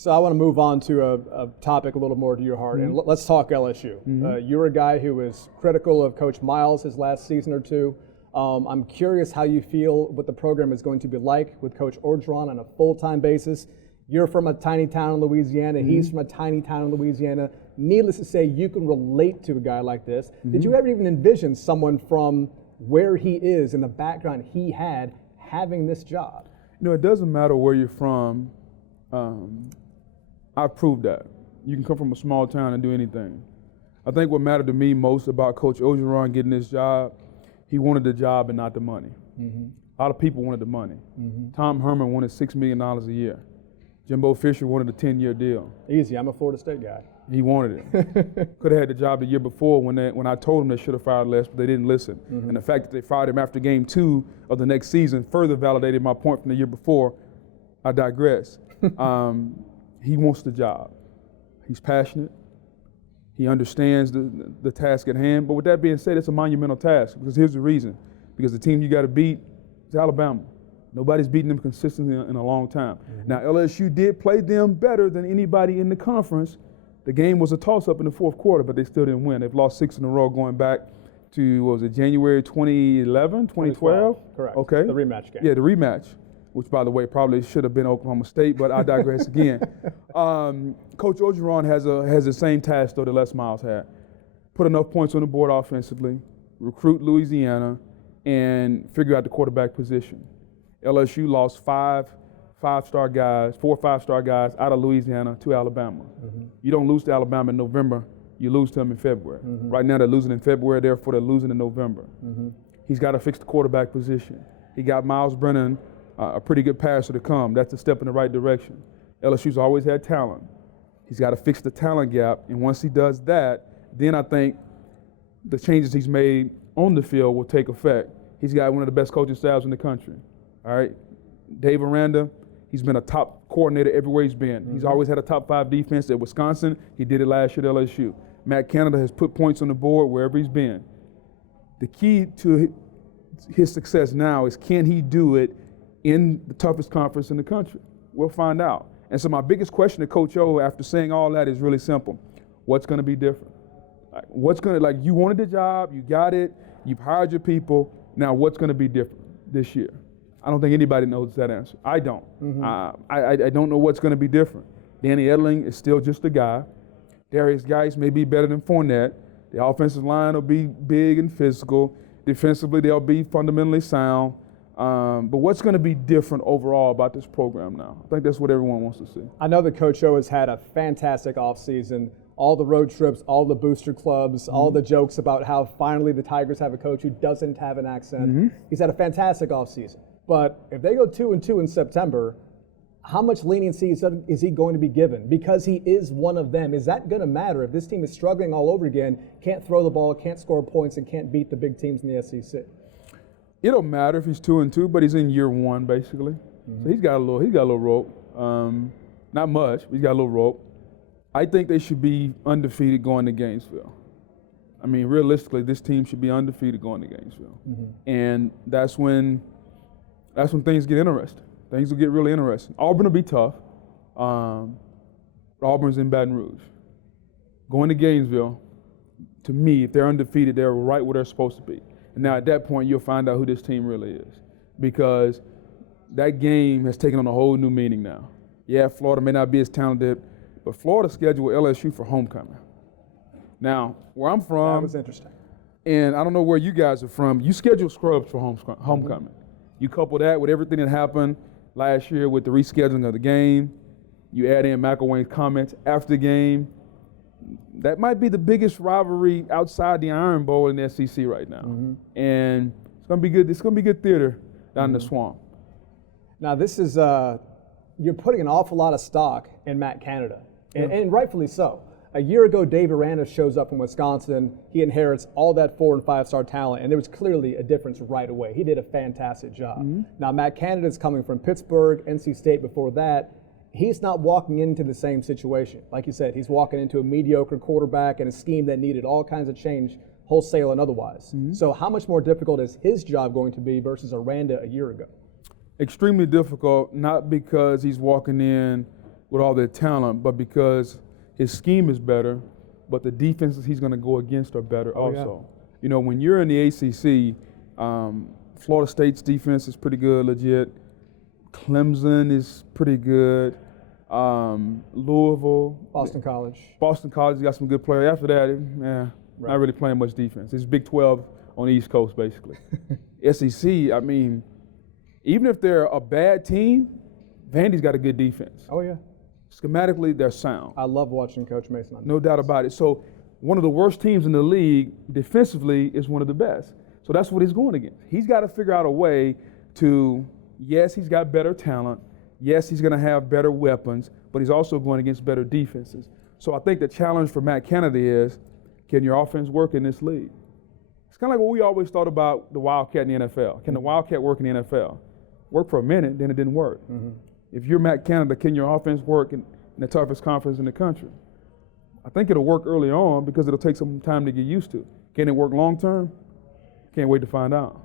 So I want to move on to a topic a little more to your heart, and let's talk LSU. You're a guy who was critical of Coach Miles his last season or two. I'm curious how you feel what the program is going to be like with Coach Orgeron on a full-time basis. You're from a tiny town in Louisiana. He's from a tiny town in Louisiana. Needless to say, you can relate to a guy like this. Did you ever even envision someone from where he is and the background he had having this job? You know, it doesn't matter where you're from. I've proved that. You can come from a small town and do anything. I think what mattered to me most about Coach Orgeron getting this job, he wanted the job and not the money. A lot of people wanted the money. Tom Herman wanted $6 million a year. Jimbo Fisher wanted a 10-year deal. Easy, I'm a Florida State guy. He wanted it. Could have had the job the year before when I told them they should have fired Les, but they didn't listen. And the fact that they fired him after game 2 of the next season further validated my point from the year before. I digress. He wants the job. He's passionate. He understands the task at hand. But with that being said, it's a monumental task because here's the reason. Because the team you got to beat is Alabama. Nobody's beaten them consistently in a long time. Now, LSU did play them better than anybody in the conference. The game was a toss-up in the fourth quarter, but they still didn't win. They've lost 6 in a row going back to, what was it, January 2011, 2012? Correct. Okay. The rematch game. Yeah, the rematch, which, by the way, probably should have been Oklahoma State, but I digress again. Coach Orgeron has the same task, though, that Les Miles had. Put enough points on the board offensively, recruit Louisiana, and figure out the quarterback position. LSU lost 4 5-star guys out of Louisiana to Alabama. You don't lose to Alabama in November, you lose to them in February. Right now they're losing in February, therefore they're losing in November. He's got to fix the quarterback position. He got Miles Brennan, a pretty good passer to come. That's a step in the right direction. LSU's always had talent. He's got to fix the talent gap, and once he does that, then I think the changes he's made on the field will take effect. He's got one of the best coaching staffs in the country. All right, Dave Aranda, he's been a top coordinator everywhere he's been. He's always had a top 5 defense at Wisconsin. He did it last year at LSU. Matt Canada has put points on the board wherever he's been. The key to his success now is, can he do it in the toughest conference in the country? We'll find out. And so my biggest question to Coach O after saying all that is really simple. What's going to be different? You wanted the job, you got it, you've hired your people. Now what's going to be different this year? I don't think anybody knows that answer. I don't. I don't know what's going to be different. Danny Edling is still just a guy. Darius Geis may be better than Fournette. The offensive line will be big and physical. Defensively, they'll be fundamentally sound. But what's going to be different overall about this program now? I think that's what everyone wants to see. I know that Coach O has had a fantastic offseason. All the road trips, all the booster clubs, all the jokes about how finally the Tigers have a coach who doesn't have an accent. He's had a fantastic offseason. But if they go 2-2 in September, how much leniency is he going to be given? Because he is one of them. Is that going to matter if this team is struggling all over again, can't throw the ball, can't score points, and can't beat the big teams in the SEC? It don't matter if he's 2-2, but he's in year 1 basically. So he's got a little rope. Not much, but he's got a little rope. I think they should be undefeated going to Gainesville. I mean, realistically, this team should be undefeated going to Gainesville, and that's when things get interesting. Things will get really interesting. Auburn will be tough. Auburn's in Baton Rouge. Going to Gainesville, to me, if they're undefeated, they're right where they're supposed to be. And now at that point, you'll find out who this team really is, because that game has taken on a whole new meaning now. Yeah, Florida may not be as talented, but Florida scheduled LSU for homecoming. Now, where I'm from, that was interesting. And I don't know where you guys are from, you schedule scrubs for homecoming. You couple that with everything that happened last year with the rescheduling of the game. You add in McElwain's comments after the game. That might be the biggest rivalry outside the Iron Bowl in the SEC right now. And it's going to be good. It's going to be good theater down in the swamp. Now, this is you're putting an awful lot of stock in Matt Canada, and rightfully so. A year ago, Dave Aranda shows up from Wisconsin. He inherits all that 4- and 5-star talent, and there was clearly a difference right away. He did a fantastic job. Now, Matt Canada is coming from Pittsburgh, NC State before that. He's not walking into the same situation. Like you said, he's walking into a mediocre quarterback and a scheme that needed all kinds of change, wholesale and otherwise. So how much more difficult is his job going to be versus Aranda a year ago? Extremely difficult, not because he's walking in with all their talent, but because his scheme is better, but the defenses he's going to go against are better also. Yeah. You know, when you're in the ACC, Florida State's defense is pretty good, legit. Clemson is pretty good. Louisville. Boston College. You got some good players. After that, not really playing much defense. It's Big 12 on the East Coast, basically. SEC, I mean, even if they're a bad team, Vandy's got a good defense. Oh, yeah. Schematically, they're sound. I love watching Coach Mason on No doubt about it. So one of the worst teams in the league defensively is one of the best. So that's what he's going against. He's got to figure out a way to, yes, he's got better talent. Yes, he's going to have better weapons, but he's also going against better defenses. So I think the challenge for Matt Canada is, can your offense work in this league? It's kind of like what we always thought about the Wildcat in the NFL. Can the Wildcat work in the NFL? Worked for a minute, then it didn't work. Mm-hmm. If you're Matt Canada, can your offense work in the toughest conference in the country? I think it'll work early on because it'll take some time to get used to. Can it work long term? Can't wait to find out.